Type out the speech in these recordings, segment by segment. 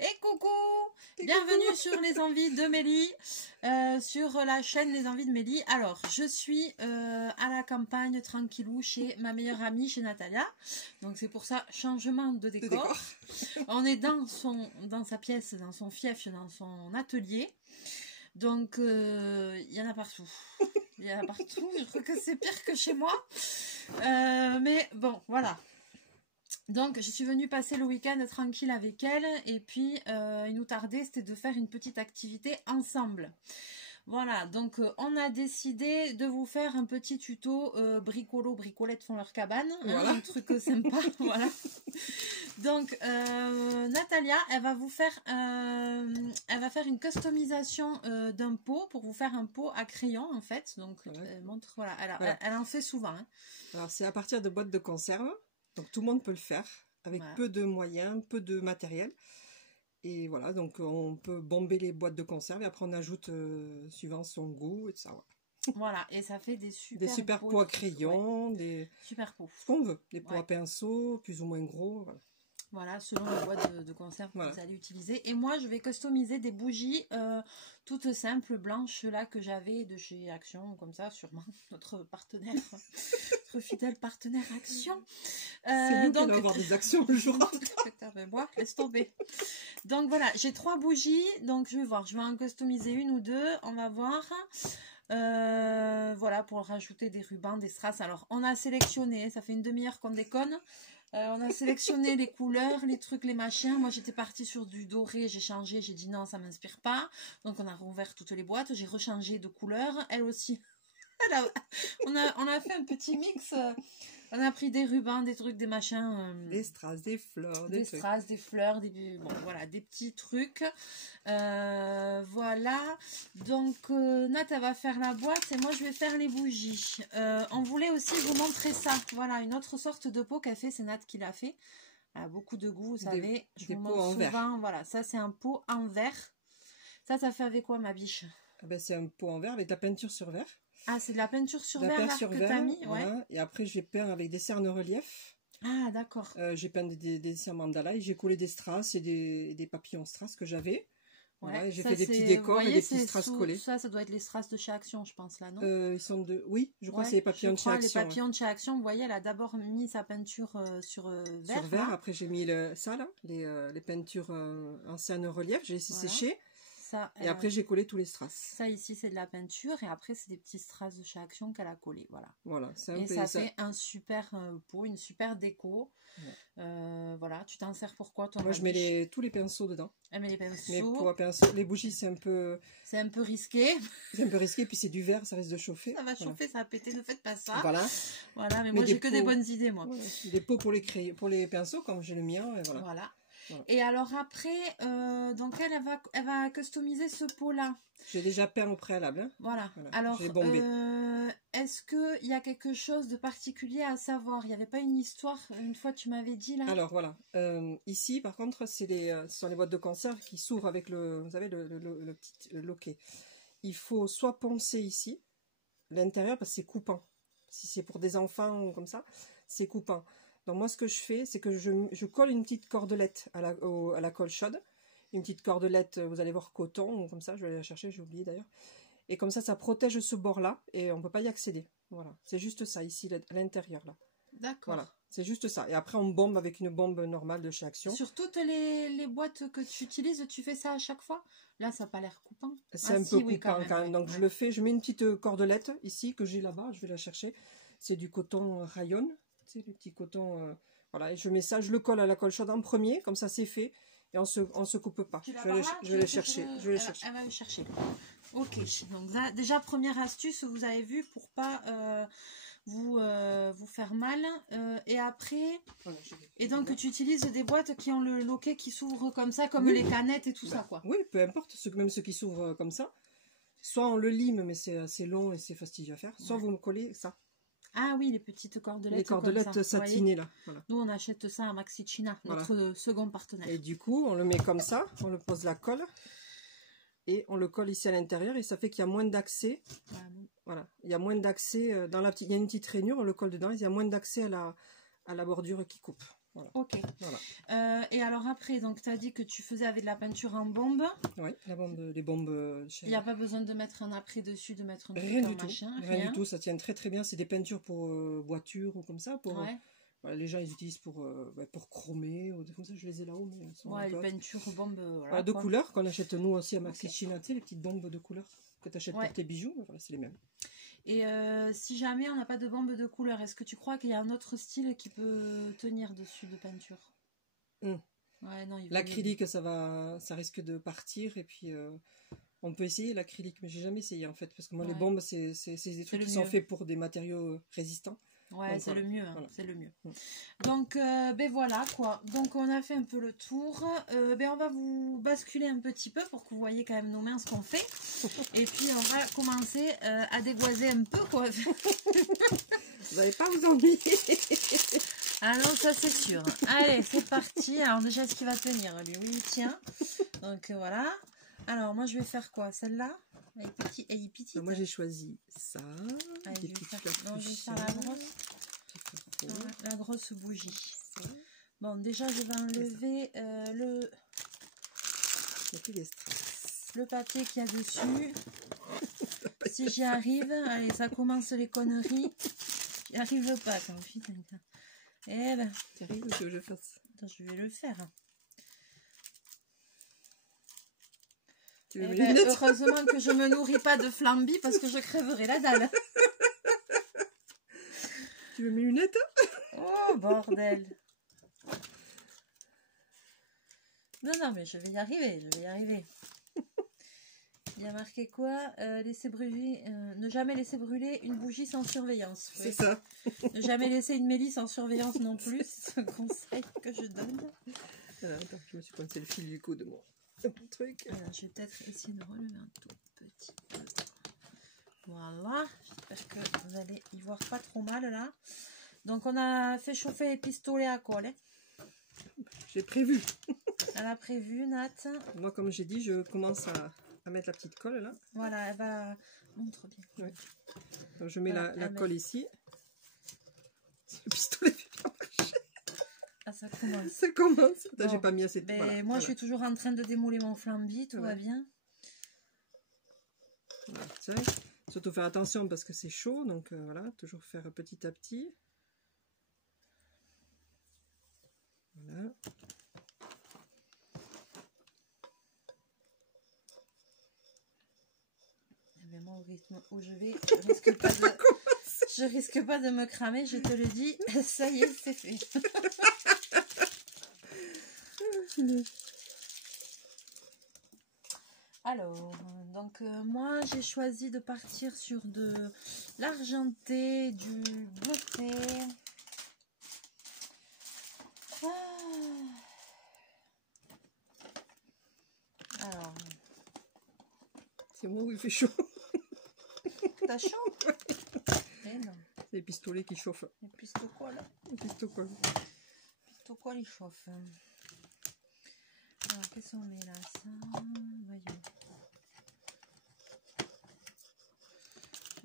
Et coucou, Et bienvenue coucou. sur les envies de Mélie, sur la chaîne Les Envies de Mélie. Alors, je suis à la campagne tranquillou chez ma meilleure amie, chez Natalia. Donc c'est pour ça, changement de De décor. décor. On est dans sa pièce, dans son fief, dans son atelier. Donc il y en a partout. Il y en a partout, je crois que c'est pire que chez moi. Mais bon, voilà. Donc, je suis venue passer le week-end tranquille avec elle et puis il nous tardait, c'était de faire une petite activité ensemble. Voilà, donc on a décidé de vous faire un petit tuto bricolette font leur cabane, hein, Voilà. un truc sympa, voilà. Donc, Natalia, elle va faire une customisation d'un pot pour vous faire un pot à crayon en fait. Donc, Voilà. elle montre, voilà, Voilà. elle en fait souvent. Hein. Alors, c'est à partir de boîtes de conserve. Donc, tout le monde peut le faire avec Voilà. peu de moyens, peu de matériel. Et voilà, donc on peut bomber les boîtes de conserve et après on ajoute suivant son goût et tout ça. Voilà. Voilà, et ça fait des Super pots pots à ouais, crayon, des super pots. ce qu'on veut, des pots Ouais. à pinceau, plus ou moins gros. Voilà. Voilà, selon la boîte de conserve que Voilà. vous allez utiliser. Et moi, je vais customiser des bougies toutes simples, blanches, là, que j'avais de chez Action, comme ça, sûrement, notre partenaire, notre fidèle partenaire Action. C'est nous qui allons avoir des actions le jour. Ben, moi, laisse tomber. Donc voilà, j'ai 3 bougies, donc je vais voir, je vais en customiser une ou deux, on va voir. Voilà, pour rajouter des rubans, des strass. Alors, on a sélectionné, ça fait une demi-heure qu'on déconne. On a sélectionné les couleurs, les trucs, les machins. Moi, j'étais partie sur du doré, j'ai changé, j'ai dit non, ça m'inspire pas. Donc, on a rouvert toutes les boîtes, j'ai rechangé de couleurs. Elle aussi. On a fait un petit mix. On a pris des rubans, des trucs, des machins. Des strass, des fleurs, Des trucs. strass, des fleurs, bon, voilà, des petits trucs. Voilà. Donc, Nat, elle va faire la boîte et moi, je vais faire les bougies. On voulait aussi vous montrer ça. Voilà, une autre sorte de pot qu'elle fait. C'est Nat qui l'a fait. Elle a beaucoup de goût, vous savez. Je des vous pots montre en souvent. verre. Voilà, ça, c'est un pot en verre. Ça fait avec quoi, ma biche? Ah ben, c'est un pot en verre avec de la peinture sur verre. Ah, c'est de la peinture sur De la verre peinture là, que verre, t'as mis, voilà. ouais. Et après, j'ai peint avec des cernes relief. Ah, d'accord. J'ai peint des dessins mandala et j'ai collé des strass et des papillons strass que j'avais. Voilà, Ouais, j'ai ça, fait des petits c'est- vous décors et voyez, des petits c'est strass sous- collés. ça doit être les strass de chez Action, je pense, là, non? Ils sont de... Oui, je crois Ouais, que c'est les papillons de chez les Action. papillons de chez Action, vous voyez, elle a d'abord mis sa peinture sur verre. Sur verre, là. après j'ai mis ça là, les peintures en cernes relief, j'ai laissé Voilà. sécher. Ça, Et après j'ai collé tous les strass. ça ici, c'est de la peinture. Et après, c'est des petits strass de chez Action qu'elle a collés. Voilà. Voilà, c'est un Et peu ça fait un super pot, une super déco. Ouais. Voilà, tu t'en sers pour quoi, toi? Moi je mets tous les pinceaux dedans. Elle met les Mais pinceaux. pour un pinceau, les bougies c'est un peu risqué. risqué, puis c'est du verre, ça risque de chauffer. Ça va chauffer, ça va péter, ne faites pas ça. Voilà. Voilà, mais Mais moi, j'ai des que des pots- bonnes idées, moi. Voilà. Des pots pour les pinceaux, comme j'ai le mien, et voilà. Voilà. Voilà. Et alors après, donc elle va customiser ce pot-là. J'ai déjà peint au préalable. Hein. Voilà. Voilà. Alors, J'ai bombé. est-ce qu'il y a quelque chose de particulier à savoir? Il n'y avait pas une histoire, une fois tu m'avais dit là? Alors voilà, ici par contre, ce sont les boîtes de conserve qui s'ouvrent avec vous savez, le petit loquet. Il faut soit poncer ici, l'intérieur, parce que c'est coupant. Si c'est pour des enfants ou comme ça, c'est coupant. Donc moi ce que je fais, c'est que je colle une petite cordelette à la colle chaude. Une petite cordelette, vous allez voir coton, ou comme ça, je vais aller la chercher, j'ai oublié d'ailleurs. Et comme ça protège ce bord-là, et on ne peut pas y accéder. Voilà, c'est juste ça, ici, à l'intérieur, là. D'accord. Voilà, c'est juste ça. Et après, on bombe avec une bombe normale de chez Action. Sur toutes les boîtes que tu utilises, tu fais ça à chaque fois? Là, ça n'a pas l'air coupant. C'est un peu coupant quand même. Donc, je le fais. Je mets une petite cordelette ici que j'ai là-bas. Je vais la chercher. C'est du coton rayon. C'est le petit coton. Voilà. Et je mets ça. Je le colle à la colle chaude en premier. Comme ça, c'est fait. Et on se coupe pas. Je vais les chercher. Je vais les chercher. Elle va le chercher. Ok. Donc, là, déjà, première astuce, vous avez vu, pour pas vous faire mal. Et après... Voilà, et donc, tu utilises des boîtes qui ont le loquet qui s'ouvre comme ça, comme les canettes et tout ça, quoi. Oui, peu importe. Même ceux qui s'ouvrent comme ça. Soit on le lime, mais c'est assez long et c'est fastidieux à faire. Soit vous me collez ça. Ah oui, les petites cordelettes. Les cordelettes satinées, là. Voilà. Nous, on achète ça à Maxi China, notre second partenaire. Et du coup, on le met comme ça. On le pose la colle. Et on le colle ici à l'intérieur. Et ça fait qu'il y a moins d'accès. Voilà. Il y a moins d'accès. Il y a une petite rainure, on le colle dedans. Il y a moins d'accès à la bordure qui coupe. Voilà. Ok. Voilà. Et alors après, donc tu as dit que tu faisais avec de la peinture en bombe. Oui, les bombes. Il n'y a pas besoin de mettre un après dessus, de mettre un truc Rien en du tout. machin. Rien du tout. Ça tient très très bien. C'est des peintures pour voiture ou comme ça. Ouais. Voilà, les gens ils utilisent pour chromer ou comme ça. Je les ai là-haut, mais elles sont Ouais, les potes. peintures bombe. Voilà, de couleurs qu'on achète nous aussi à Maxi Ok. China, tu sais, les petites bombes de couleurs que tu achètes Ouais. pour tes bijoux. Voilà, c'est les mêmes. Et si jamais on n'a pas de bombe de couleur, est-ce que tu crois qu'il y a un autre style qui peut tenir dessus de peinture? Ouais, non, L'acrylique, ça risque de partir. Et puis, on peut essayer l'acrylique, mais j'ai jamais essayé en fait. Parce que moi, les bombes, c'est des trucs qui sont faits pour des matériaux résistants. Ouais, c'est voilà. le mieux. Hein, voilà. C'est le mieux. Donc, ben voilà quoi. Donc, on a fait un peu le tour. Ben, on va vous basculer un petit peu pour que vous voyez quand même nos mains ce qu'on fait. Et puis, on va commencer à dégoiser un peu quoi. Vous n'allez pas vous ennuyer. Ah non, ça c'est sûr. Allez, c'est parti. Alors déjà, est-ce qu'il va tenir lui? Oui, il tient. Donc voilà. Alors moi, je vais faire quoi? Celle-là? Elle est petite. Moi, j'ai choisi ça. Allez, je vais faire la grosse. La grosse bougie. Ça. Bon, déjà, je vais enlever le papier qu'il y a dessus. Si j'y arrive, allez, ça commence les conneries. J'y arrive pas, quand putain. Eh ben, tu arrives que je fasse. Attends, je vais le faire. Tu veux heureusement que je me nourris pas de flambi parce que je crèverai la dalle. Tu veux mes lunettes? Oh bordel. Non, mais je vais y arriver. Il y a marqué quoi? Laisser brûler, ne jamais laisser brûler une bougie sans surveillance. C'est ça. Ne jamais laisser une mélisse sans surveillance non plus. C'est un conseil que je donne. Alors, attends, je me suis coincé le fil du coup de mon truc. Alors, je vais peut-être essayer de relever un tout petit peu. Voilà. J'espère que vous allez y voir pas trop mal là. Donc, on a fait chauffer les pistolets à colle. Hein. J'ai prévu. Elle a prévu, Nat. Moi, comme j'ai dit, je commence à mettre la petite colle là. Voilà, elle va... Montre bien. Ouais. Donc, je mets la colle ici. Le pistolet fait bien marcher. Ah, ça commence. Ça commence. Bon, j'ai pas mis assez de ben, voilà, moi, je suis toujours en train de démouler mon flambi. Tout va bien. Voilà, ça. Surtout faire attention parce que c'est chaud. Donc voilà, toujours faire petit à petit. Voilà. Eh bien, moi, au rythme où je vais, je risque pas de me cramer, je te le dis. Ça y est, c'est fait. Alors, donc moi, j'ai choisi de partir sur de l'argenté, du bleuté. Alors, c'est moi où il fait chaud. t'as chaud? Eh non. C'est les pistolets qui chauffent. Les pistocoles. Les pistocoles. Pistocoles, ils chauffent. Alors, qu'est-ce qu'on met là? Ça, voyons.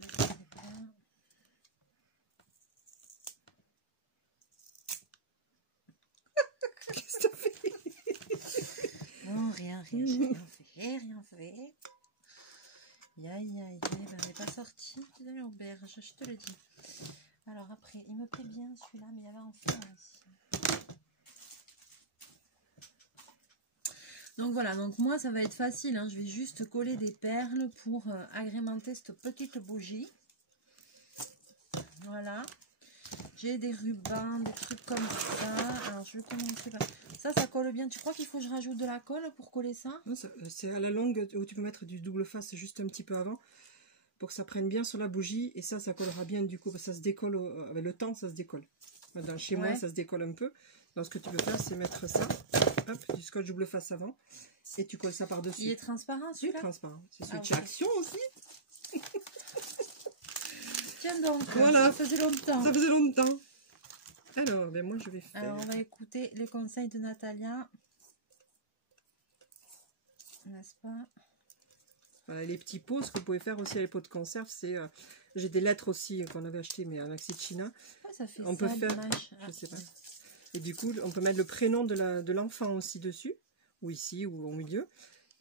Je sais pas. Qu'est-ce que t'as fait? Non, rien, j'ai rien fait. Aïe, ben, elle n'est pas sortie de l'auberge, je te le dis. Alors après, il me plaît bien celui-là, mais il y avait en fond aussi. Donc voilà, donc moi ça va être facile, hein. Je vais juste coller des perles pour agrémenter cette petite bougie. Voilà. J'ai des rubans, des trucs comme ça. Alors je vais commencer par... Ça colle bien. Tu crois qu'il faut que je rajoute de la colle pour coller ça? C'est à la longue où tu peux mettre du double face juste un petit peu avant pour que ça prenne bien sur la bougie et ça collera bien du coup parce que ça se décolle avec le temps, ça se décolle. Chez moi ça se décolle un peu. Donc ce que tu peux faire c'est mettre ça, hop, du scotch double face avant et tu colles ça par dessus. Il est transparent celui-là? Il est transparent. C'est switch action aussi. Tiens donc, voilà. Ça faisait longtemps. Ça faisait longtemps. Alors, ben moi je vais faire... Alors on va écouter les conseils de Natalia. N'est-ce pas? Voilà, les petits pots, ce que vous pouvez faire aussi à les pots de conserve, c'est... j'ai des lettres aussi qu'on avait achetées, mais à Maxi China. Ouais, ça fait on ça, peut faire... l'image. Je sais pas. Et du coup, on peut mettre le prénom de l'enfant aussi dessus, ou ici, ou au milieu.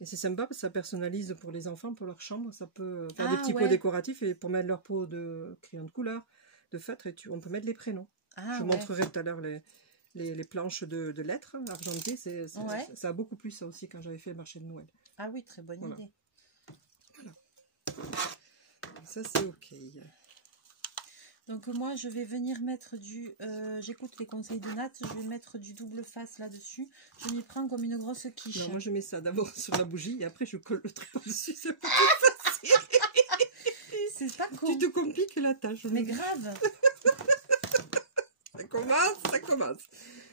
Et c'est sympa parce que ça personnalise pour les enfants, pour leur chambre. Ça peut faire des petits pots décoratifs et pour mettre leur pot de crayon de couleur, de feutre, et on peut mettre les prénoms. Je vous montrerai tout à l'heure les planches de lettres argentées. Ça a beaucoup plu ça aussi quand j'avais fait le marché de Noël. Ah oui, très bonne idée. Voilà. Ça c'est ok. Donc moi je vais venir mettre du... j'écoute les conseils de Nat, je vais mettre du double face là-dessus. Je m'y prends comme une grosse quiche. Non, moi je mets ça d'abord sur la bougie et après je colle le truc par-dessus. C'est pas plus facile. C'est pas con. Tu te compliques la tâche. Mais grave. Ça commence.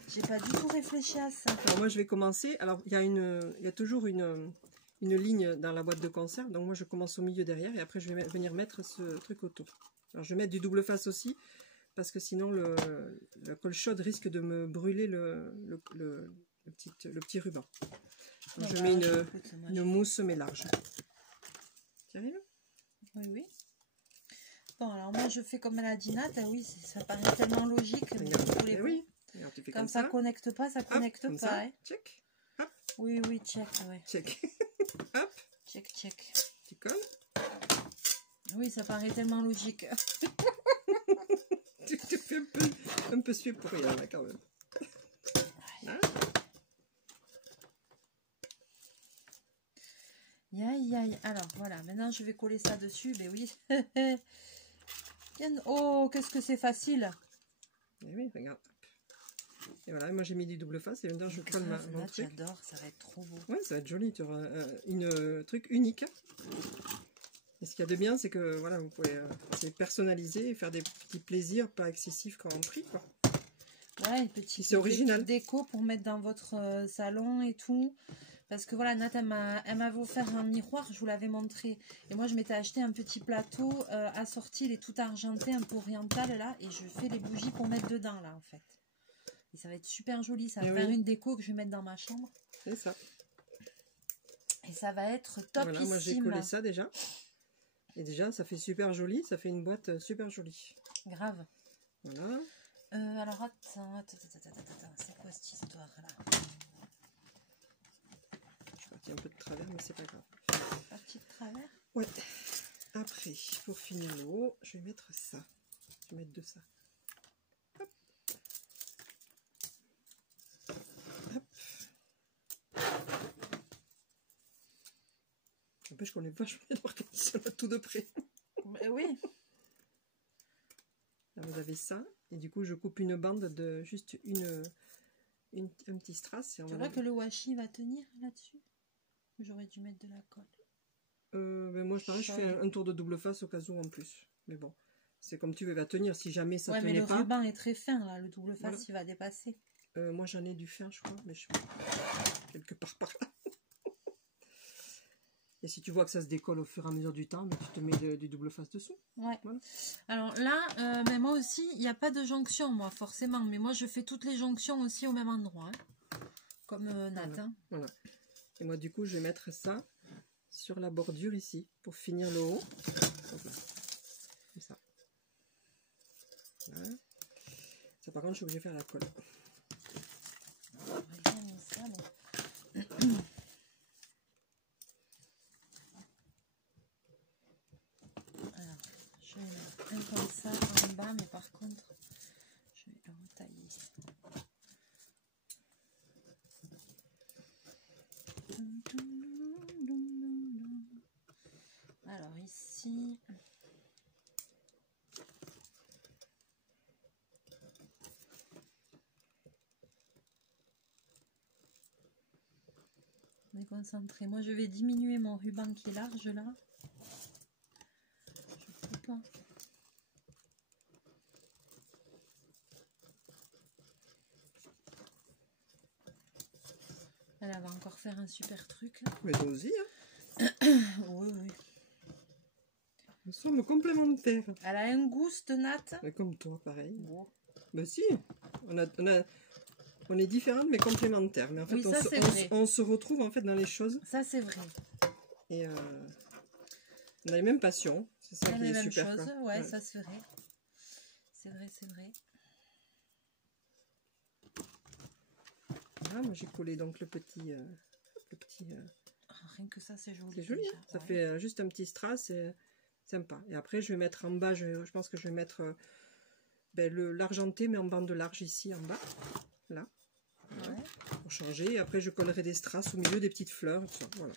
J'ai pas du tout réfléchi à ça. Alors moi je vais commencer. Alors il y a toujours une ligne dans la boîte de conserve. Donc moi je commence au milieu derrière et après je vais venir mettre ce truc autour. Alors je vais mettre du double face aussi parce que sinon la colle chaude risque de me brûler le petit ruban. Donc je mets une mousse mais large. Tu arrives? Oui, oui. Bon, alors moi je fais comme elle a dit Nat. Oui, ça paraît tellement logique. Mais oui. Comme ça connecte pas, ça connecte pas. Ça. Hein. Check. Hop. Oui, oui, check. Ouais. Check. Hop. Check, check. Tu colles. Oui, ça paraît tellement logique. Tu te fais un peu suer pour rien là quand même. Hein? Aïe. Alors voilà, maintenant je vais coller ça dessus. Ben oui. Oh, qu'est-ce que c'est facile. Et oui, regarde. Et voilà, moi j'ai mis du double face et maintenant je colle mon truc. J'adore, ça va être trop beau. Ouais, ça va être joli, tu auras une truc unique. Et ce qu'il y a de bien, c'est que voilà, vous pouvez personnaliser et faire des petits plaisirs pas excessifs quand on prie, quoi. Ouais, une petite original. Déco pour mettre dans votre salon et tout. Parce que voilà, Nat, elle m'avait offert un miroir, je vous l'avais montré. Et moi, je m'étais acheté un petit plateau assorti, il est tout argenté, un peu oriental là. Et je fais les bougies pour mettre dedans là, en fait. Et ça va être super joli, ça va faire une déco que je vais mettre dans ma chambre. C'est ça. Et ça va être topissime. Voilà, moi j'ai collé ça déjà. Et déjà, ça fait super joli, ça fait une boîte super jolie. Grave. Voilà. Alors, attends, c'est quoi cette histoire-là? Je suis partie un peu de travers, mais c'est pas grave. Partie de travers? Ouais. Après, pour finir le haut, je vais mettre ça. Je vais mettre de ça. Hop. Hop. N'empêche qu'on est vachement bien organisé tout de près. Oui. Là, vous avez ça. Et du coup, je coupe une bande de juste un petit strass. Tu vois que le washi va tenir là-dessus? J'aurais dû mettre de la colle. Mais moi, je fais un tour de double face au cas où en plus. Mais bon, c'est comme tu veux, il va tenir. Si jamais ça tenait pas... mais le ruban est très fin, là. Le double face, il va dépasser. Moi, j'en ai du fin, je crois. Mais je quelque part par là. Et si tu vois que ça se décolle au fur et à mesure du temps, mais tu te mets du double face dessous. Ouais. Voilà. Alors là, mais moi aussi, il n'y a pas de jonction, moi, forcément. Mais moi, je fais toutes les jonctions aussi au même endroit. Hein. Comme Nat. Voilà. Hein. Voilà. Et moi, du coup, je vais mettre ça sur la bordure ici, pour finir le haut. Voilà. Comme ça. Voilà. Ça, par contre, je suis obligée de faire la colle. Un comme ça en bas, mais par contre je vais le retailler. Alors ici on est concentré. Moi je vais diminuer mon ruban qui est large là. Je coupe. Elle va encore faire un super truc. Là. Mais toi aussi, hein. Oui, oui. Nous sommes complémentaires. Elle a un goût, cette Nat. Mais comme toi, pareil. Bon. Ben si, on est différentes mais complémentaires. Mais en fait, oui, ça, on se retrouve en fait dans les choses. Ça, c'est vrai. Et on a les mêmes passions. C'est ça qui est super. Chose. Ouais, ça, c'est vrai. C'est vrai, c'est vrai. Voilà, moi j'ai collé donc le petit Rien que ça, c'est joli. c'est joli, déjà. hein. Ça Ouais. fait juste un petit strass, c'est sympa. Et après, je vais mettre en bas, je pense que je vais mettre l'argenté, mais en bande large ici, en bas. Là. Voilà. Ouais. Pour changer. Et après, je collerai des strass au milieu des petites fleurs. Tout ça. Voilà.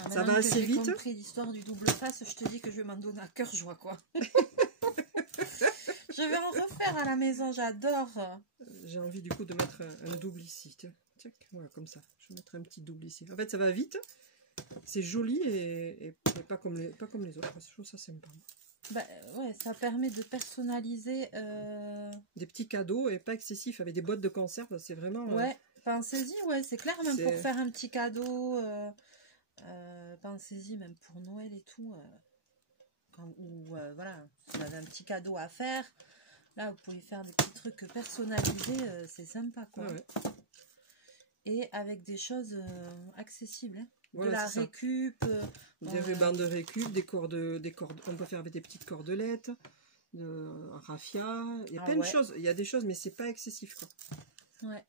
Alors, Ça va maintenant que assez j'ai vite. compris l'histoire du double face, je te dis que je vais m'en donner à cœur joie, quoi. Je vais en refaire à la maison, j'adore. J'ai envie du coup de mettre un double ici. Tiens, tiens, voilà, comme ça. Je vais mettre un petit double ici. En fait, ça va vite. C'est joli et pas comme les autres. Je trouve ça sympa. Bah, ouais, ça permet de personnaliser. Des petits cadeaux et pas excessifs. Avec des boîtes de conserve, c'est vraiment... Ouais, pensez-y, ouais, c'est clair, même pour faire un petit cadeau. Pensez-y, même pour Noël et tout. Voilà, si vous avez un petit cadeau à faire, là, vous pouvez faire des petits trucs personnalisés, c'est sympa, quoi. Ouais. Et avec des choses accessibles, hein. Voilà, de la c'est ça. récup. Des rubans de récup, des cordes, on peut faire avec des petites cordelettes, de raffia, il y a plein de choses. Il y a des choses, mais c'est pas excessif, quoi. Ouais.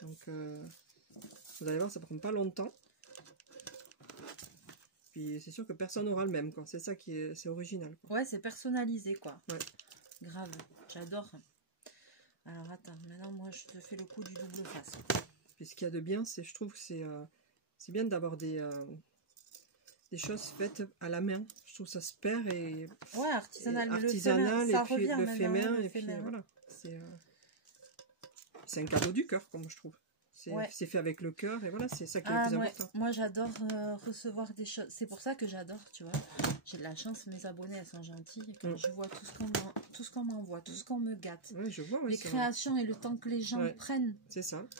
Donc, vous allez voir, ça prend pas longtemps. Puis c'est sûr que personne n'aura le même, quoi. C'est ça qui est, c'est original, quoi. Ouais, c'est personnalisé, quoi. Ouais. Grave, j'adore. Alors attends, maintenant moi je te fais le coup du double face. Puis ce qu'il y a de bien, c'est, je trouve que c'est bien d'avoir des choses faites à la main. Je trouve que ça se perd et ouais, artisanal, mais artisanal, ça et puis revient le fait main, et fait puis main. voilà. C'est un cadeau du cœur, comme je trouve. Ouais. C'est fait avec le cœur et voilà, c'est ça qui est le plus important. Moi j'adore recevoir des choses. C'est pour ça que j'adore, tu vois. J'ai de la chance, mes abonnés elles sont gentilles. Et quand je vois tout ce qu'on m'envoie, tout ce qu'on me gâte, Ouais, je vois, les créations et le temps que les gens prennent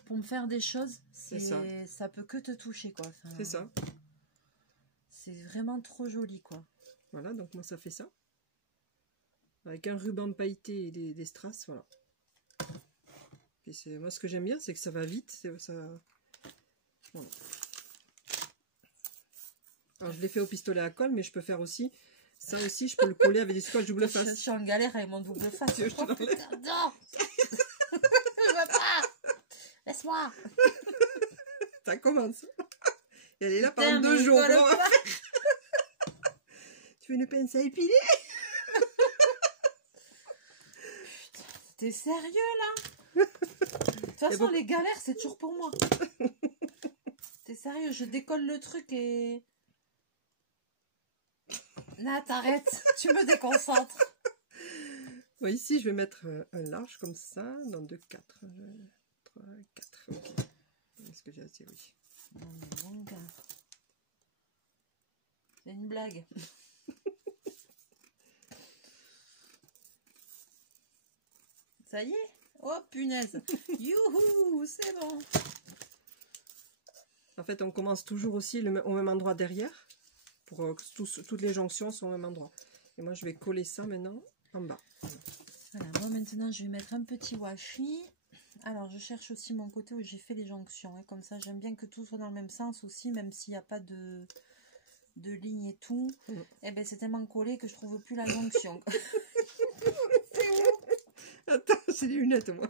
pour me faire des choses, ça peut que te toucher, quoi. Enfin, c'est ça. C'est vraiment trop joli, quoi. Voilà, donc moi ça fait ça. Avec un ruban pailleté et des strass, voilà. Et moi ce que j'aime bien, c'est que ça va vite. Voilà. Alors je l'ai fait au pistolet à colle, mais je peux faire aussi. Ça aussi, je peux le coller avec du scotch double face. Je suis en galère avec mon double face. Je te l'enlève. Non. Je veux pas. Laisse-moi. Ça commence. Et elle est là pendant 2 jours. Tu veux une pince à épiler? T'es sérieux là? De toute façon, les galères, c'est toujours pour moi. T'es sérieux? Je décolle le truc et... Là, t'arrêtes. Tu me déconcentres. Bon, ici, je vais mettre un large comme ça, dans 2, 4. 3, 4. Ok. Est-ce que j'ai assez? Oui. Bon gars. C'est une blague. Ça y est? Oh punaise! Youhou! C'est bon! En fait, on commence toujours aussi au même endroit derrière, pour que toutes les jonctions soient au même endroit. Et moi, je vais coller ça maintenant en bas. Voilà, moi maintenant, je vais mettre un petit washi. Alors, je cherche aussi mon côté où j'ai fait les jonctions. Hein. Comme ça, j'aime bien que tout soit dans le même sens aussi, même s'il n'y a pas de ligne et tout. Et ben, c'est tellement collé que je trouve plus la jonction. C'est où? Attends, j'ai les lunettes, moi.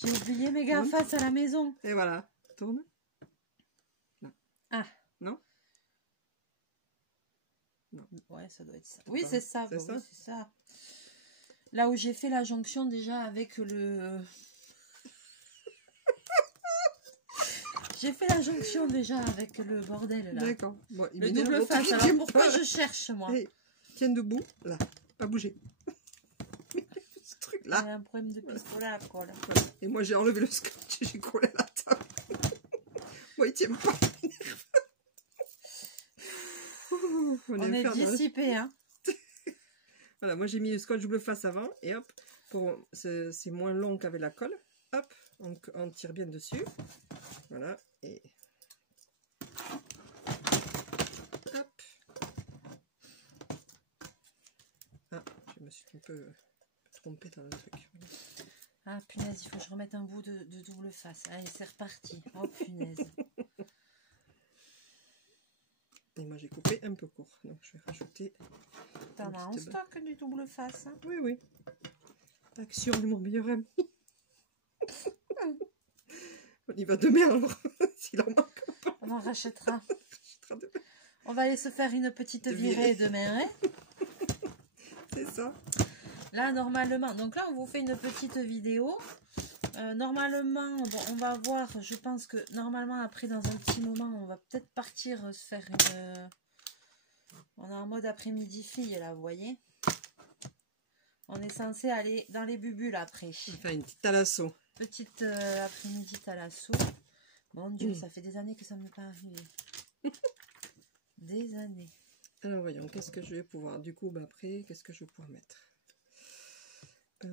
J'ai oublié mes gars face à la maison. Et voilà. Tourne. Non. Ah. Non? Non. Ouais, ça doit être ça. Oui, c'est ça. C'est ça? Oui, c'est ça. Là où j'ai fait la jonction déjà avec le... J'ai fait la jonction déjà avec le bordel là. D'accord. Bon, le double face. Alors pourquoi je cherche moi? Hey, tiens debout, là. Pas bouger. Ce truc là. J'ai un problème de pistolet à colle. Et moi j'ai enlevé le scotch et j'ai collé la table. Moi il tient pas. On est dissipé, hein. Voilà, moi j'ai mis le scotch double face avant et hop, c'est moins long qu'avec la colle. Hop, on tire bien dessus. Voilà, et hop. Ah, je me suis un peu trompée dans le truc. Ah punaise, il faut que je remette un bout de double face. Allez, c'est reparti. Oh punaise. Et moi j'ai coupé un peu court, donc je vais rajouter. T'en as en stock du double face, hein? Oui, oui. Action de mon meilleur ami. y va demain alors, s'il en manque pas. On en rachètera. Demain. On va aller se faire une petite virée demain, hein. C'est ça. Là, normalement, donc là, on vous fait une petite vidéo. Normalement, bon, on va voir, je pense que normalement, après, dans un petit moment, on va peut-être partir se faire une... On est en mode après-midi fille, là, vous voyez. On est censé aller dans les bubules après. On va faire une petite thalasso. Petite après-midi thalasso. Mon Dieu, ça fait des années que ça ne m'est pas arrivé. Des années. Alors voyons, qu'est-ce que je vais pouvoir... Du coup, bah, après, qu'est-ce que je vais pouvoir mettre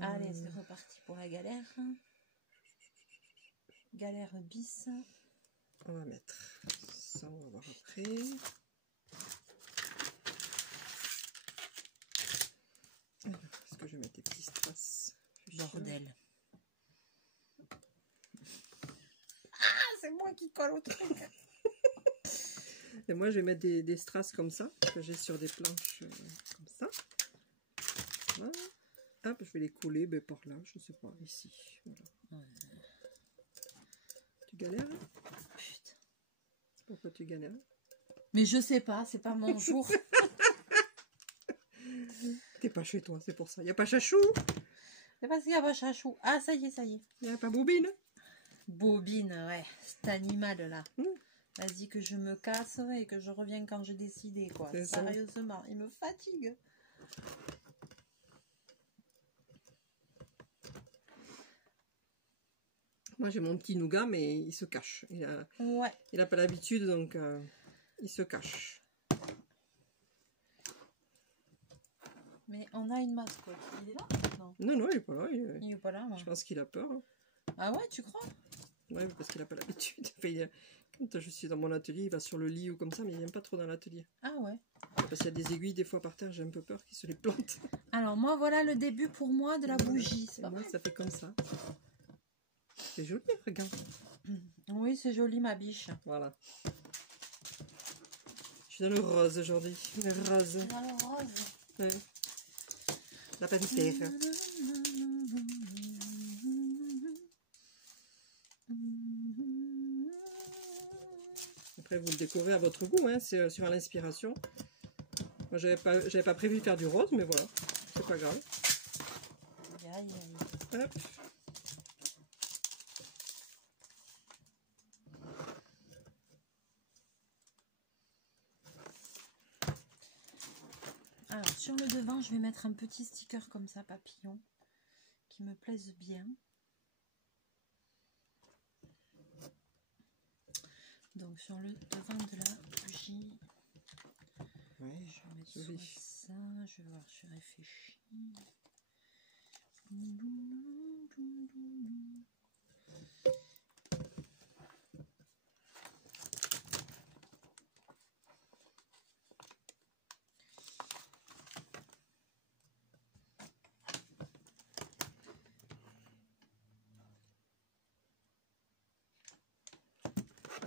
Allez, c'est reparti pour la galère. Galère bis. On va mettre ça, on va voir après. Alors, est-ce que je vais mettre des petits strass? Bordel. Ah, c'est moi qui colle au truc. Et moi, je vais mettre des strass comme ça, que j'ai sur des planches comme ça. Voilà. Hop, je vais les coller par là, je sais pas, ici. Voilà. Tu galères? Putain. Pourquoi tu galères? Mais je sais pas, c'est pas mon jour. T'es pas chez toi, c'est pour ça. Y a pas chachou? C'est parce qu'il y a pas chachou. Ah, ça y est, ça y est. Y a pas bobine? Bobine, ouais. Cet animal là. Vas-y que je me casse et que je reviens quand j'ai décidé, quoi. Sérieusement, il me fatigue. Moi, j'ai mon petit nougat, mais il se cache. Il a pas l'habitude, donc il se cache. Mais on a une mascotte. Il est là? Non. Non, il est pas là. Il est pas là, moi. Je pense qu'il a peur. Hein. Ah ouais, tu crois? Ouais, parce qu'il a pas l'habitude. Enfin, quand je suis dans mon atelier, il va sur le lit ou comme ça, mais il n'aime pas trop dans l'atelier. Ah ouais. Parce qu'il y a des aiguilles des fois par terre, j'ai un peu peur qu'il se les plante. Alors moi, voilà le début pour moi de la bougie. Et moi, ça fait comme ça. C'est joli, regarde. Oui, c'est joli, ma biche. Voilà. Je suis dans le rose aujourd'hui. Le rose. Dans le rose. Ouais. La panthère. Après, vous le découvrez à votre goût, hein. C'est sur l'inspiration. Moi, j'avais pas prévu de faire du rose, mais voilà, c'est pas grave. Aïe, aïe. Hop. Alors, sur le devant, je vais mettre un petit sticker comme ça, papillon, qui me plaise bien. Donc, sur le devant de la bougie, Ouais, je vais mettre joli. soit ça, je vais voir, je réfléchis.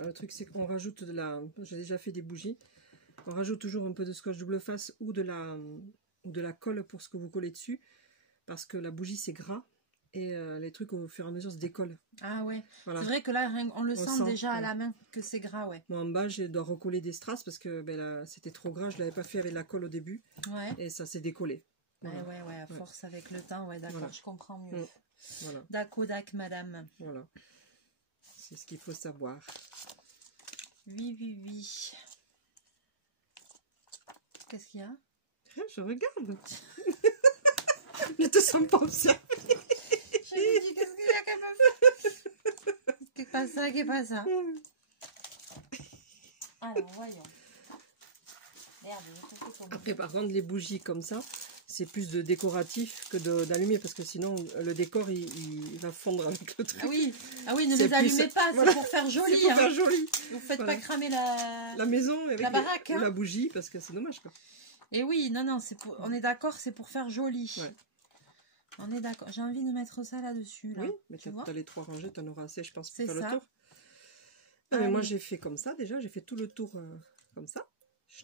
Le truc, c'est qu'on rajoute de la... J'ai déjà fait des bougies. On rajoute toujours un peu de scotch double face ou de la colle pour ce que vous collez dessus. Parce que la bougie, c'est gras. Et les trucs, au fur et à mesure, se décollent. Ah ouais. Voilà. C'est vrai que là, on le sent déjà à la main que c'est gras, ouais. Moi, en bas, je dois recoller des strass parce que c'était trop gras. Je ne l'avais pas fait avec la colle au début. Ouais. Et ça s'est décollé. Voilà. Ouais, à force avec le temps, ouais, d'accord, Voilà. je comprends mieux. Voilà. Dac, madame. Voilà. C'est ce qu'il faut savoir. Oui. Qu'est-ce qu'il y a? Je regarde. Ne te sens pas observé. Je me dis, qu'est-ce qu'il y a qu'elle me fait? Qu'est-ce pas ça? Alors, voyons. Merde, je te fais tomber. Après, par contre, les bougies comme ça, c'est plus de décoratif que d'allumer parce que sinon, le décor, il va fondre avec le truc. Ah oui, ne les allumez pas, voilà. C'est pour faire joli. C'est pour faire joli. Vous faites Voilà. pas cramer la maison avec la baraque. ou la bougie parce que c'est dommage, quoi. Et oui, non, on est d'accord, c'est pour faire joli. Ouais. On est d'accord. J'ai envie de mettre ça là-dessus. Là. Oui, mais tu tu as les 3 rangées, tu en auras assez, je pense, pour c'est faire ça. le tour. Ah, mais moi, j'ai fait comme ça, déjà. J'ai fait tout le tour comme ça.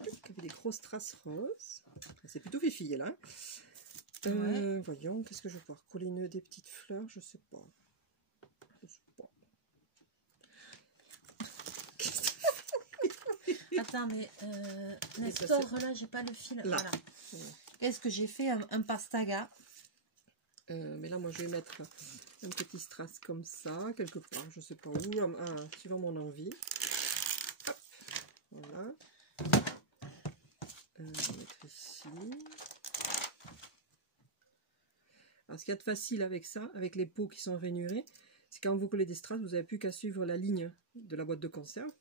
Avec des grosses traces roses. C'est plutôt fifi, là. Hein. Voyons, qu'est-ce que je vais pouvoir coller des petites fleurs, je sais pas. Attends, mais ça, Nestor, là, j'ai pas le fil. Là. Voilà. Qu'est-ce que j'ai fait? Un pastaga. Mais là, moi, je vais mettre un petit strass comme ça, quelque part, je sais pas où, suivant mon envie. Hop, voilà. Je vais mettre ici. Alors, ce qu'il y a de facile avec ça, avec les pots qui sont rainurés, c'est quand vous collez des strass, vous n'avez plus qu'à suivre la ligne de la boîte de conserve.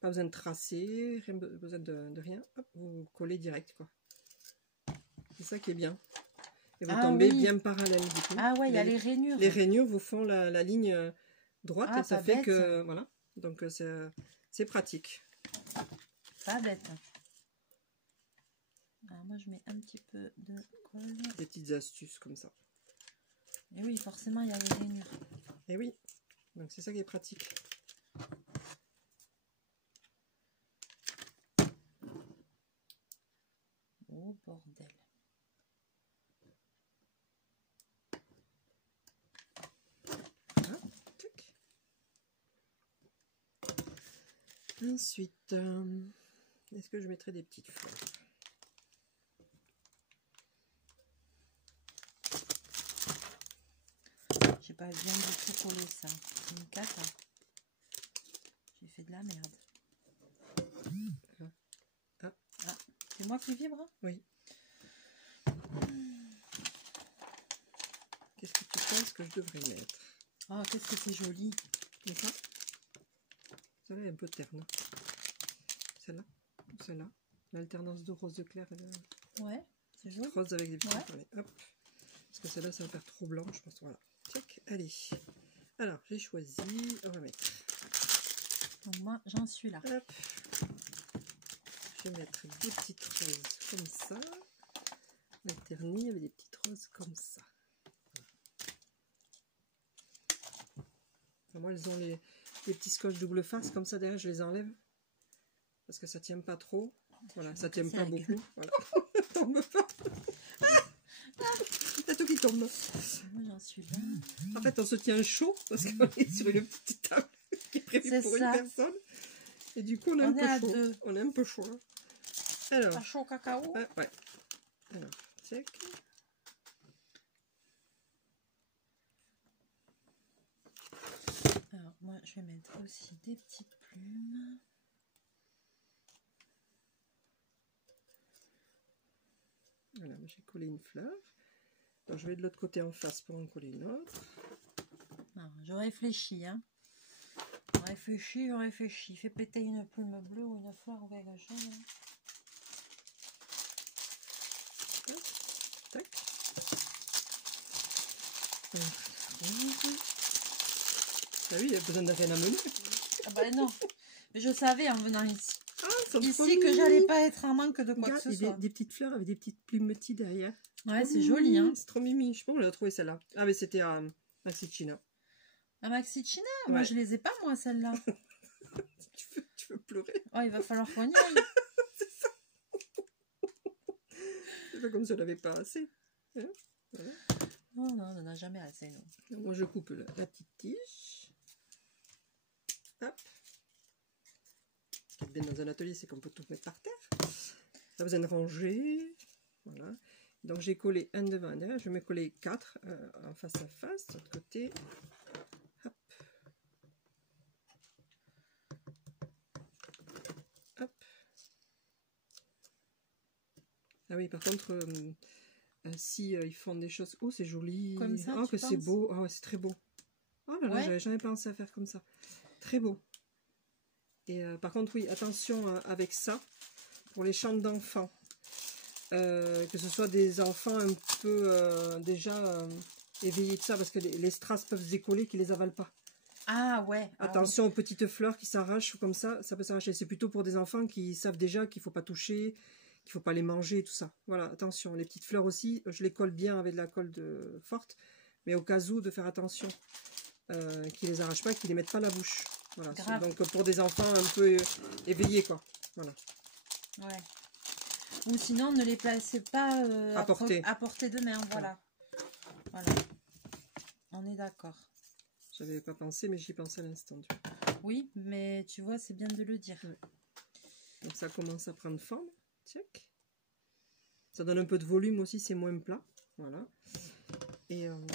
Pas besoin de tracer, rien besoin de rien. Hop, vous collez direct, quoi. C'est ça qui est bien. Et vous tombez bien parallèle, du coup. Ah ouais, il y a les rainures. Les rainures vous font la ligne droite et ça fait bête. que... Voilà. Donc, c'est pratique. Pas bête. Alors moi, je mets un petit peu de colle. Des petites astuces comme ça. Et oui, forcément, il y a les rainures. Et oui. Donc, c'est ça qui est pratique. Oh, bordel. Voilà. Ensuite, est-ce que je mettrai des petites fleurs? J'ai pas bien du tout collé ça. C'est une cata. J'ai fait de la merde. Ah, c'est moi qui vibre? Oui. Qu'est-ce que tu penses que je devrais mettre? Oh, qu'est-ce que c'est joli. Et ça? Celle-là est un peu terne. Celle-là? Celle-là? L'alternance de rose de clair et de... Ouais, c'est joli. Rose avec des petits Ouais. collets. Hop. Parce que celle-là, ça va faire trop blanc, je pense. Voilà. Tac, allez. Alors, j'ai choisi. On va mettre. Donc moi, j'en suis là. Hop. Je vais mettre des petites roses comme ça. Alternées avec des petites roses comme ça. Enfin, moi, elles ont les petits scotch double face comme ça. Derrière, je les enlève. Parce que ça tient pas trop. Voilà, ça tient pas beaucoup. Voilà. Tombe pas. Il y a tout qui tombe. Moi, j'en suis là. En fait, on se tient chaud parce qu'on est sur une petite table qui est prévue pour une personne. Et du coup, on est un peu chaud. Deux. On est un peu chaud. Hein. Alors. Pas chaud au cacao. Ouais. Alors, check. Alors, moi, je vais mettre aussi des petites plumes. Voilà, j'ai collé une fleur. Donc, je vais de l'autre côté en face pour en coller une autre. Je réfléchis, hein. Je réfléchis. Fais péter une plume bleue ou une fleur ou quelque chose. Hein. Tac. Ah oui, il y a besoin de rien à mener. Ah bah non. Mais je savais en venant ici. Ici que j'allais pas être en manque de quoi que ce soit. Des petites fleurs avec des petites plumetis derrière. Ouais, c'est joli, hein. C'est trop mimi. Je sais pas où on a trouvé celle-là. Ah, mais c'était à Maxi China. À Maxi China? Ouais. Moi, je les ai pas, moi, celles-là. tu veux pleurer? Oh, il va falloir qu'on y aille. C'est ça. C'est pas comme si on n'avait pas assez. Hein, voilà. Non, on n'en a jamais assez, non. Moi, je coupe la petite tige. Hop. Ce qui est bien dans un atelier, c'est qu'on peut tout mettre par terre. Pas besoin de ranger. Voilà. Donc, j'ai collé un devant, un derrière. Je vais me coller 4 en face à face. De l'autre côté. Hop. Hop. Ah oui, par contre, si ils font des choses... Oh, c'est joli. Comme ça, oh, que c'est beau. Oh, c'est très beau. Oh là là, ouais. j'avais jamais pensé à faire comme ça. Très beau. Et par contre, oui, attention avec ça, pour les chambres d'enfants. Que ce soit des enfants un peu déjà éveillés de ça, parce que les strass peuvent se décoller, qu'ils les avalent pas. Ah ouais. Attention aux petites fleurs qui s'arrachent comme ça peut s'arracher. C'est plutôt pour des enfants qui savent déjà qu'il faut pas toucher, qu'il faut pas les manger, tout ça. Voilà, attention. Les petites fleurs aussi, je les colle bien avec de la colle forte, mais au cas où, de faire attention qu'ils les arrachent pas, qu'ils les mettent pas à la bouche. Voilà. Donc pour des enfants un peu éveillés, quoi. Voilà. Ouais. Ou sinon, ne les placez pas à portée de main. Voilà. Voilà. On est d'accord. J'avais pas pensé, mais j'y pensais à l'instant. Oui, mais tu vois, c'est bien de le dire. Ouais. Donc ça commence à prendre forme. Check. Ça donne un peu de volume aussi, c'est moins plat. Voilà. Et voilà.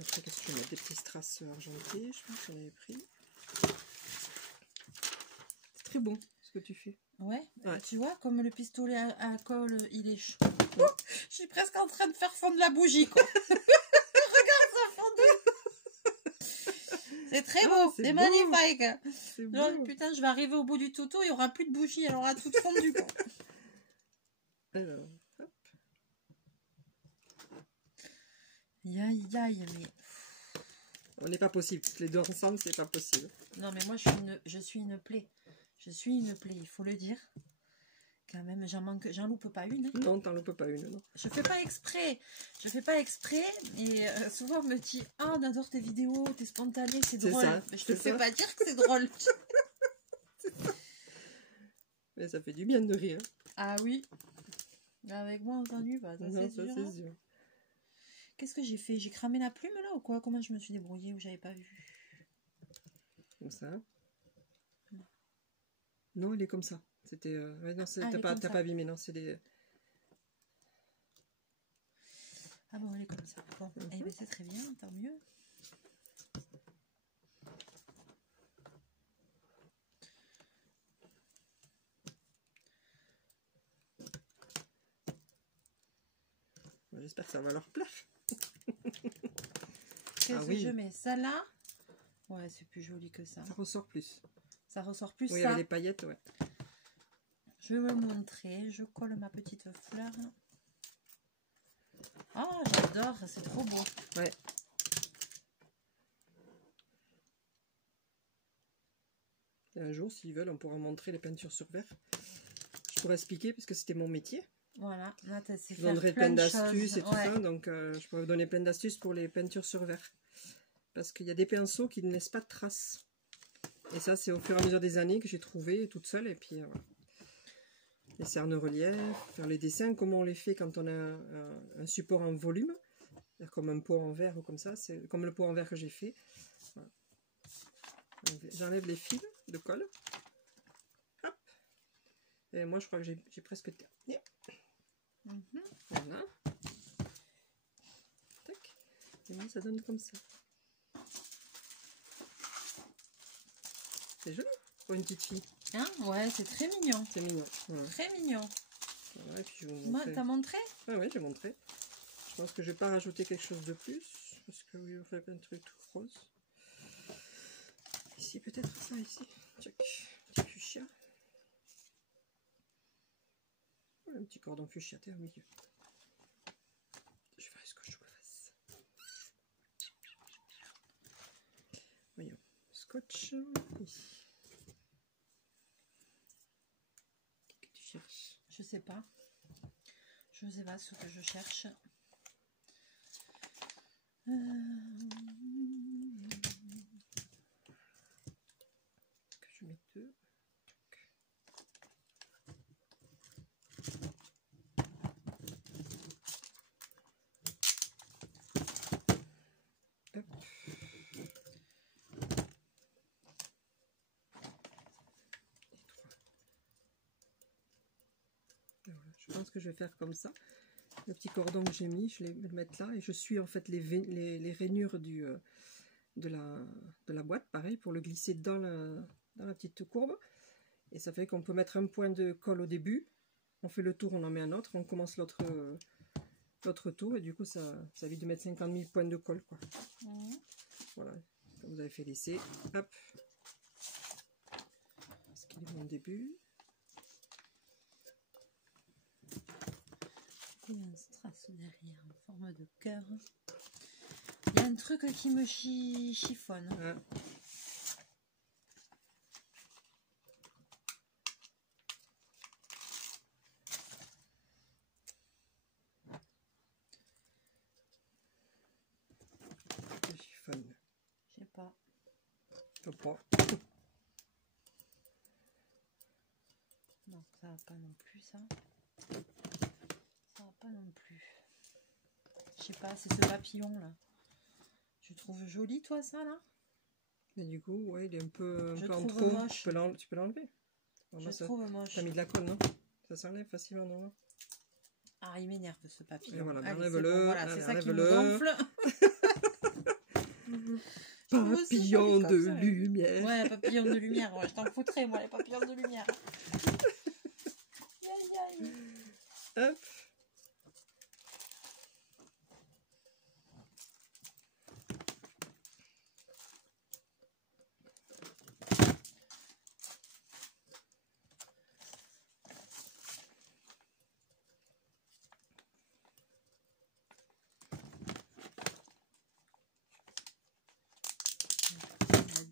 Après, qu'est-ce que je vais mettre? Des petits strass argentés, je pense que j'en avais pris. C'est très bon ce que tu fais. Ouais, Ouais. tu vois, comme le pistolet à colle, il est chaud. Je suis presque en train de faire fondre la bougie, quoi. Regarde, ça fondu. C'est très beau, c'est magnifique. C'est Genre, beau. putain, je vais arriver au bout du tuto, il n'y aura plus de bougie, elle aura tout fondu, quoi. Alors, hop. Aïe, aïe, mais... On n'est pas possible. Les deux ensemble, c'est pas possible. Non, mais moi, je suis une plaie. Je suis une plaie, il faut le dire. Quand même, j'en loupe pas une. Hein. Non, t'en loupes pas une, non. Je fais pas exprès. Je fais pas exprès. Et souvent, on me dit, ah, on adore tes vidéos, t'es spontané, c'est drôle. Ça, mais je te fais pas dire que c'est drôle. Mais ça fait du bien de rire. Ah oui. Avec moi, on s'ennuie pas. Ça, Non, ça c'est c'est sûr. sûr. Qu'est-ce que j'ai fait? J'ai cramé la plume là ou quoi? Comment je me suis débrouillée ou j'avais pas vu? Comme ça. Non, il est comme ça. C'était. Ouais, non, t'as pas abîmé, non, c'est des. Ah bon, elle est comme ça. Bon, eh ben, c'est très bien, tant mieux. J'espère que ça va leur plaire. Qu'est-ce que je mets? Ça là? Ouais, c'est plus joli que ça. Ça ressort plus. Ça ressort plus, oui, ça. avec les paillettes, ouais. Je vais me montrer. Je colle ma petite fleur. Oh, j'adore. C'est trop beau. Ouais. Et un jour, s'ils veulent, on pourra montrer les peintures sur verre. Je pourrais expliquer, parce que c'était mon métier. Voilà. Là, je vous donnerai plein d'astuces et tout ça. Donc, je pourrais vous donner plein d'astuces pour les peintures sur verre. Parce qu'il y a des pinceaux qui ne laissent pas de traces. Et ça, c'est au fur et à mesure des années que j'ai trouvé toute seule. Et puis, voilà. Les cerne-reliefs, faire les dessins, comment on les fait quand on a un support en volume. Comme un pot en verre ou comme ça. C'est comme le pot en verre que j'ai fait. Voilà. J'enlève les fils de colle. Hop. Et moi, je crois que j'ai presque terminé. Voilà. Tac. Et moi, ça donne comme ça. C'est joli pour une petite fille. Hein? Ouais, c'est très mignon. C'est mignon. Voilà. Très mignon. Voilà, et puis je vais vous montrer. T'as montré? Ah oui, j'ai montré. Je pense que je vais pas rajouter quelque chose de plus. Parce que oui, on fait plein de trucs tout rose. Ici, peut-être ça, ici. Tchac. Petit fuchsia. Un petit cordon fuchsia, t'es au milieu. Je ferai ce que je fasse. Voyons. Scotch. Ici. Qu'est-ce que tu cherches? Je sais pas. Je sais pas ce que je cherche. Que je mets deux. Hop. Voilà. Je pense que je vais faire comme ça. Le petit cordon que j'ai mis, je vais le mettre là et je suis en fait les rainures de la boîte, pareil, pour le glisser dans la petite courbe. Et ça fait qu'on peut mettre un point de colle au début, on fait le tour, on en met un autre, on commence l'autre tour et du coup ça évite de mettre 50 000 points de colle, quoi. Voilà, comme vous avez fait l'essai, hop, ce qu'il est mon début. Il y a un strass derrière en forme de cœur. Il y a un truc qui me chiffonne. Ah. Chiffonne. Je sais pas. Faut pas. Non, ça va pas non plus, ça. Ça va pas non plus. Je sais pas, c'est ce papillon là. Tu trouves joli toi ça là? Mais du coup, ouais, il est un peu en trouve trop. moche. Tu peux l'enlever. Je trouve moche. T'as mis de la colle, non? Ça s'enlève facilement, non? Ah, il m'énerve ce papillon. Et voilà, Allez, enlève-le. bon, voilà, c'est ça qui me enlève-le. gonfle. Papillon de lumière. Ouais, papillon de lumière. Ouais, je t'en foutrais, moi, les papillons de lumière. Aïe, aïe. Hop.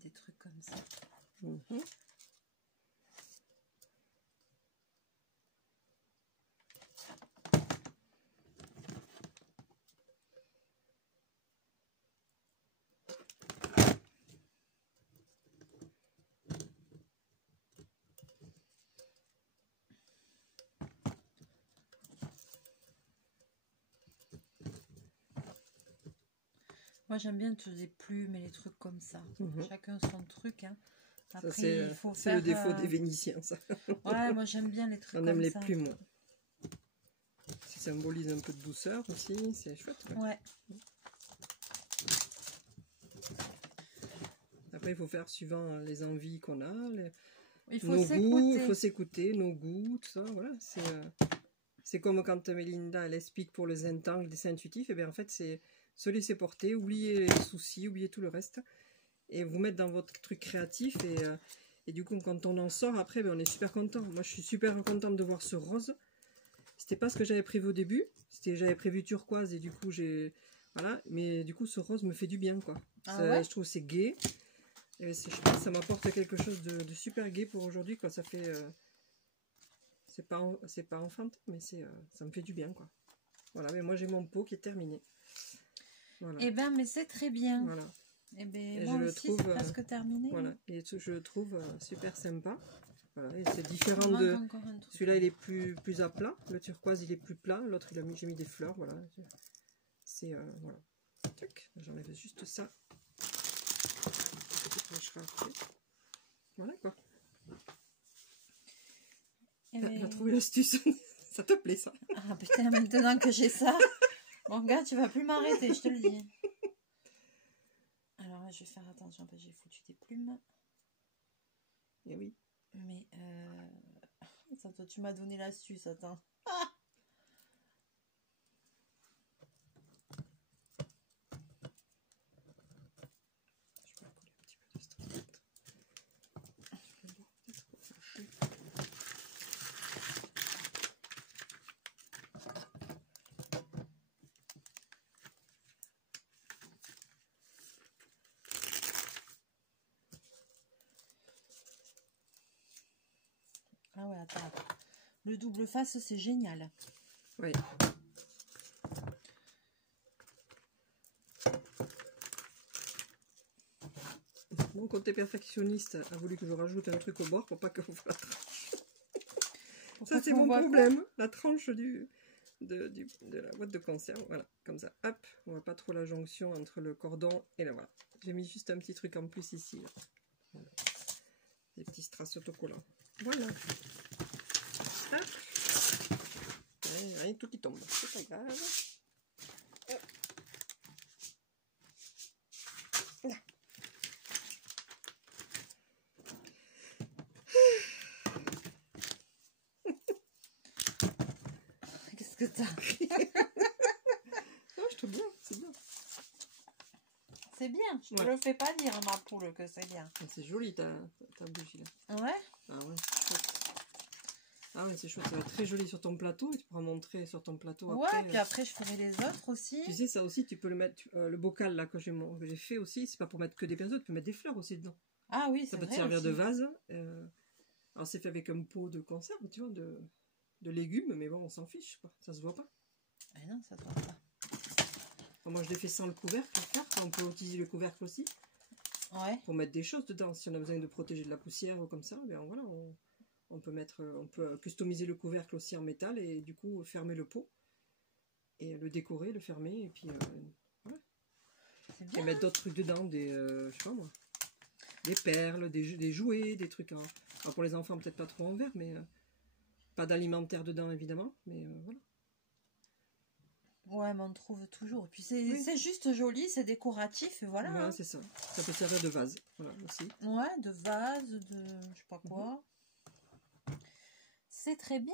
Des trucs comme ça. Mhm. Moi, j'aime bien tous les plumes et les trucs comme ça. Chacun son truc. Hein. Après, Ça, il faut c'est faire... le défaut des Vénitiens, ça. Ouais, moi, j'aime bien les trucs On comme aime les ça. plumes. Ça symbolise un peu de douceur aussi. C'est chouette. Quoi. Ouais. Après, il faut faire suivant les envies qu'on a, Il faut nos goûts, il s'écouter. faut s'écouter, nos goûts, tout ça. Voilà, c'est comme quand Mélinda elle explique pour le zen-tang, le dessin intuitif. Et bien en fait, c'est se laisser porter, oublier les soucis, oublier tout le reste, et vous mettre dans votre truc créatif. Et du coup, quand on en sort après, ben, on est super content. Moi, je suis super contente de voir ce rose. C'était pas ce que j'avais prévu au début. J'avais prévu turquoise et du coup, voilà. Mais du coup, ce rose me fait du bien, quoi. Ah ouais? Je trouve que c'est gai. Et je pense que ça m'apporte quelque chose de super gai pour aujourd'hui, quoi. Ça fait... c'est pas enfantin, mais ça me fait du bien, quoi. Voilà, mais moi, j'ai mon pot qui est terminé. Voilà. Eh ben, mais c'est très bien. Voilà. Eh ben, Et moi je le aussi, trouve, c'est presque terminé. Voilà. Et je le trouve super sympa. Voilà. Et c'est différent Il manque de... encore un truc. Celui-là, il est plus à plat. Le turquoise, il est plus plat. L'autre, j'ai mis des fleurs. Voilà. C'est... voilà. J'enlève juste ça. Voilà, quoi. T'as trouvé l'astuce. Ça te plaît, ça? Ah putain, maintenant que j'ai ça, mon gars, tu vas plus m'arrêter, je te le dis. Alors là, je vais faire attention, parce que j'ai foutu des plumes. Eh oui. Mais, attends, toi, tu m'as donné l'astuce, attends. Ah ouais, attends. Le double face, c'est génial. Oui. Mon côté perfectionniste a voulu que je rajoute un truc au bord pour pas que vous la tranche. Ça, c'est mon problème. La tranche de la boîte de conserve. Voilà, comme ça. Hop, on voit pas trop la jonction entre le cordon et là, voilà. J'ai mis juste un petit truc en plus ici. Là. Voilà. Des petits strass autocollants. Voilà. Hop. Allez, tout qui tombe. C'est pas grave. Hop. Là. Qu'est-ce que t'as? Non, je trouve bien, c'est bien. C'est bien, je te le fais pas dire, ma poule, que c'est bien. C'est joli ta bougie là. Ouais? Ah ouais, c'est chouette. Ah ouais, c'est chouette, ça va être très joli sur ton plateau et tu pourras montrer sur ton plateau après. Ouais, puis après je ferai les autres aussi. Tu sais, ça aussi, tu peux le mettre, le bocal là que j'ai fait aussi, c'est pas pour mettre que des pinceaux, tu peux mettre des fleurs aussi dedans. Ah oui, c'est ça vrai. peut te servir aussi. de vase. Alors c'est fait avec un pot de conserve, tu vois, de légumes, mais bon, on s'en fiche, quoi. Ça se voit pas. Ah non, ça se voit pas. Alors, moi, je l'ai fait sans le couvercle, on peut utiliser le couvercle aussi. Ouais. Pour mettre des choses dedans, si on a besoin de protéger de la poussière ou comme ça, ben voilà, on peut customiser le couvercle aussi en métal et du coup fermer le pot et le décorer, le fermer et puis voilà. C'est bien. Et mettre d'autres trucs dedans, je sais pas moi, des perles, des jouets, des trucs Alors pour les enfants, peut-être pas trop en verre, mais pas d'alimentaire dedans, évidemment. Mais voilà. Ouais, mais on trouve toujours. Et puis c'est Oui. juste joli, c'est décoratif, et voilà. Voilà, Hein. c'est ça. Ça peut servir de vase, voilà, aussi. Ouais, de vase, de je sais pas quoi. C'est très bien.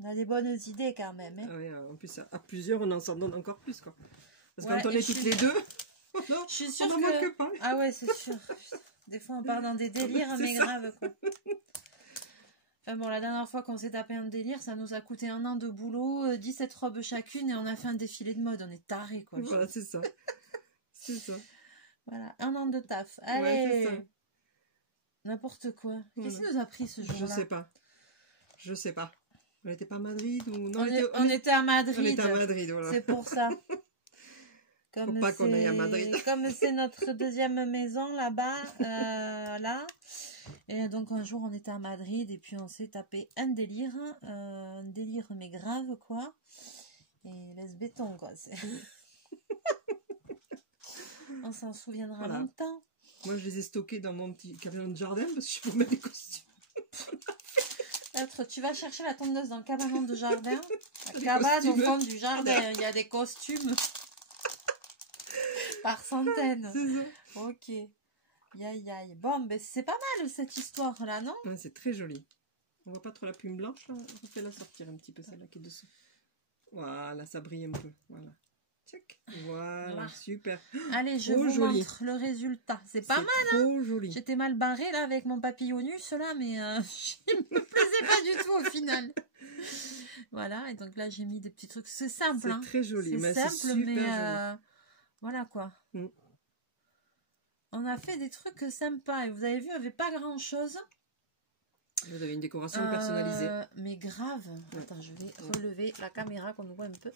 On a des bonnes idées quand même. Hein. Ah ouais, en plus, à plusieurs, on en s'en donne encore plus, quoi. Parce que Ouais, quand on et est toutes les deux, je suis sûre on n'en que... manque pas. Ah ouais, c'est sûr. Des fois, on part dans des délires, C'est mais ça. grave, quoi. Enfin bon, la dernière fois qu'on s'est tapé un délire, ça nous a coûté 1 an de boulot, 17 robes chacune, et on a fait un défilé de mode. On est tarés, quoi. Voilà, c'est ça. C'est ça. Voilà, 1 an de taf. Ouais, c'est ça. Allez, n'importe quoi. Qu'est-ce Voilà. qui nous a pris ce Je jour-là? sais pas. Je sais pas. On n'était pas à Madrid ou... Non, On était à Madrid. On était à Madrid, voilà. C'est pour ça. Faut pas qu'on aille à Madrid. Comme c'est notre deuxième maison là-bas, là. Et donc un jour on était à Madrid et puis on s'est tapé un délire mais grave quoi. Et laisse béton quoi. On s'en souviendra Voilà. longtemps. Moi je les ai stockés dans mon petit camion de jardin parce que je peux mettre des costumes. Tu vas chercher la tondeuse dans le cabanon de jardin. La Des cabane au costumes. fond du jardin. Il y a des costumes par centaines. C'est ça. Ok. Aïe aïe. Bon, ben c'est pas mal cette histoire là, non? Ouais, c'est très joli. On voit pas trop la plume blanche là. On fait la sortir un petit peu celle-là qui est dessous. Voilà, ça brille un peu. Voilà. Check. Voilà, super. Allez, je Trop vous joli. montre le résultat. C'est pas mal. Trop joli. J'étais mal barrée là avec mon papillonus là, mais il me plaisait pas du tout au final. Voilà, et donc là j'ai mis des petits trucs. C'est simple, C'est hein. très joli. C'est Mais simple, c'est super mais joli. voilà quoi. Mm. On a fait des trucs sympas et vous avez vu, il n'y avait pas grand chose. Vous avez une décoration personnalisée. Mais grave. Ouais. Attends, je vais relever la caméra qu'on nous voit un peu.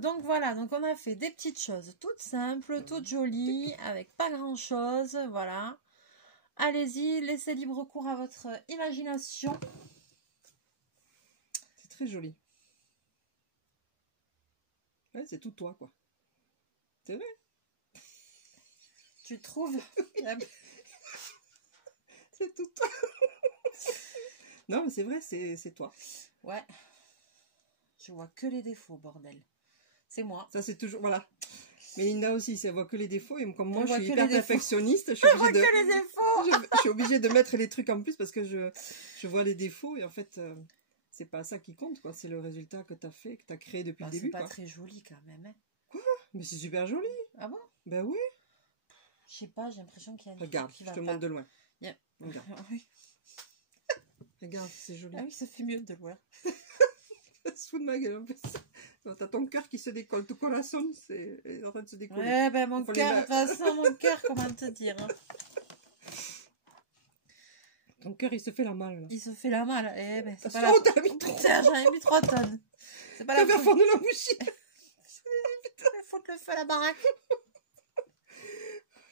Donc voilà, donc on a fait des petites choses toutes simples, toutes jolies, avec pas grand chose. Voilà. Allez-y, laissez libre cours à votre imagination. C'est très joli. Ouais, c'est tout toi, quoi. C'est vrai. Tu trouves? C'est tout toi. Non, mais c'est vrai, c'est toi. Ouais. Je vois que les défauts, bordel. C'est moi. Ça, c'est toujours... Voilà. Mais Linda aussi, elle voit que les défauts. Et comme moi, Elle je voit suis que hyper les défauts. perfectionniste. Je suis Je vois obligée de... que les défauts. je suis obligée de mettre les trucs en plus parce que je vois les défauts. Et en fait, c'est pas ça qui compte, quoi. C'est le résultat que tu as fait, que tu as créé depuis le début, C'est pas quoi. très joli quand même. Hein. Quoi? Mais c'est super joli. Ah bon? Ben oui. Je sais pas, j'ai l'impression qu'il y a un Regarde, truc qui je va te pas. montre de loin. Yeah. Regarde. Oui. Regarde, c'est joli. Ah oui, ça fait mieux de le voir. Se fout de ma gueule en plus. Non, t'as ton cœur qui se décolle, tout corazon, c'est en train de se décoller. Ouais, ben mon Faut cœur, de les toute façon, mon cœur, comment te dire hein. Ton cœur il se fait la malle. Là. Il se fait la malle. Eh ben, c'est pas Attention, la... t'as mis trop. Putain, j'en ai mis 3 tonnes. C'est pas T'as la fait faute. fondre la bouchée. Il faut le feu à la baraque.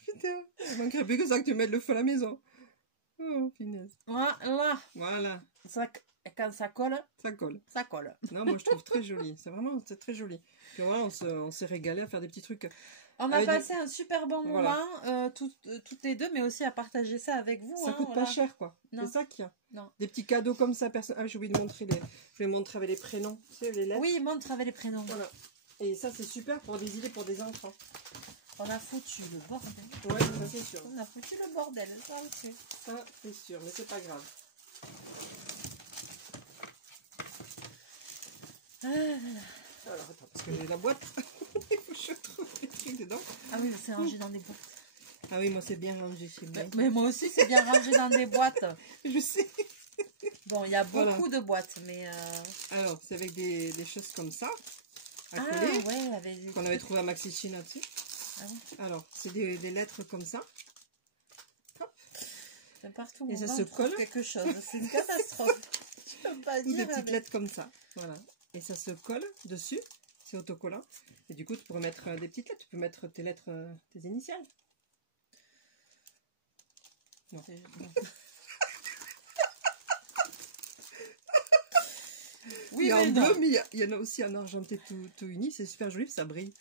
Putain, il manquerait plus que ça que tu mettes le feu à la maison. Oh, punaise. Voilà. Voilà, Ça, quand ça colle, ça colle. ça colle. Non, moi je trouve très joli. C'est très joli. Puis voilà, on s'est régalé à faire des petits trucs. On a Avec passé un super bon Voilà. moment, toutes les deux, mais aussi à partager ça avec vous. Ça hein, coûte voilà. pas cher, quoi. Non. C'est ça qu'il y a. Non. Des petits cadeaux comme ça. Ah, j'ai oublié de montrer les. Je vais les montrer avec les prénoms. Tu sais, les lettres. Oui, montre avec les prénoms. Voilà. Et ça, c'est super pour des idées pour des enfants. On a foutu le bordel. Ouais, ça c'est sûr. On a foutu le bordel, ça aussi. Ça, c'est sûr, mais c'est pas grave. Alors, attends, parce que j'ai la boîte. Il faut que je trouve les trucs dedans. Ah oui, c'est rangé dans des boîtes. Ah oui, moi, c'est bien rangé chez moi. Mais moi aussi, c'est bien rangé dans des boîtes. Je sais. Bon, il y a beaucoup Voilà. de boîtes, mais... Alors, c'est avec des choses comme ça, à Ah, coller, ouais, avec des... qu'on avait trouvé à Maxi China dessus. Ah ouais. Alors, c'est des lettres comme ça. C'est partout où Et on ça va, se on trouve colle. quelque chose. C'est une catastrophe. Je peux pas Ou dire. des petites mais- lettres comme ça. Voilà. Et ça se colle dessus. C'est autocollant. Et du coup, tu pourrais mettre des petites lettres. Tu peux mettre tes lettres, tes initiales. Non. Oui, Il y a mais en non. bleu, mais il y en a aussi en argenté tout uni. C'est super joli, ça brille.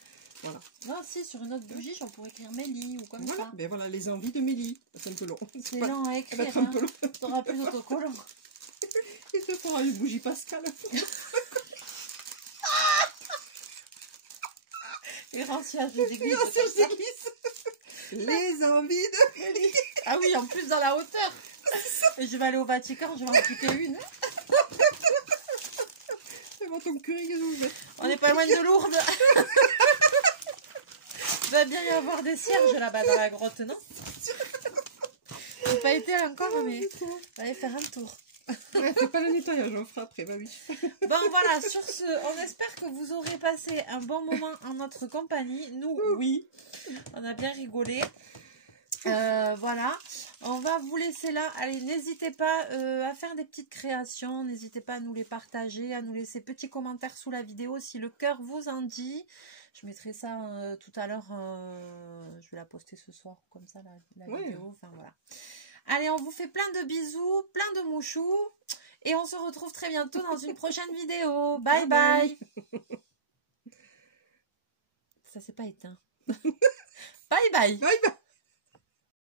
Voilà. Ah si, sur une autre bougie, on pourrait écrire Mélie ou comme Voilà. ça. Ben voilà, les envies de Mélie. C'est un peu long. C'est lent à Ça va écrire, être un peu long. t'auras plus d'autocollant. Il te fera une bougie Pascal. Les ranciages des églises. Les anciennes églises. Les envies de Mélie. Ah oui, en plus dans la hauteur. Et je vais aller au Vatican, je vais en piquer une. C'est bon, ton curé, qu'est-ce que vous faites? On n'est pas loin de Lourdes. Il va bien y avoir des cierges là-bas dans la grotte, non? J'ai pas été encore, mais on va aller faire un tour. Ouais, fais pas le nettoyage, on fera après, bah oui. Bon voilà, sur ce, on espère que vous aurez passé un bon moment en notre compagnie. Nous, oui, on a bien rigolé. Voilà, on va vous laisser là. Allez, n'hésitez pas à faire des petites créations, n'hésitez pas à nous les partager, à nous laisser petits commentaires sous la vidéo si le cœur vous en dit. Je mettrai ça tout à l'heure, je vais la poster ce soir, comme ça, la vidéo, enfin voilà. Allez, on vous fait plein de bisous, plein de mouchous, et on se retrouve très bientôt dans une prochaine vidéo. Bye bye. Ça s'est pas éteint. Bye bye. Bye bye.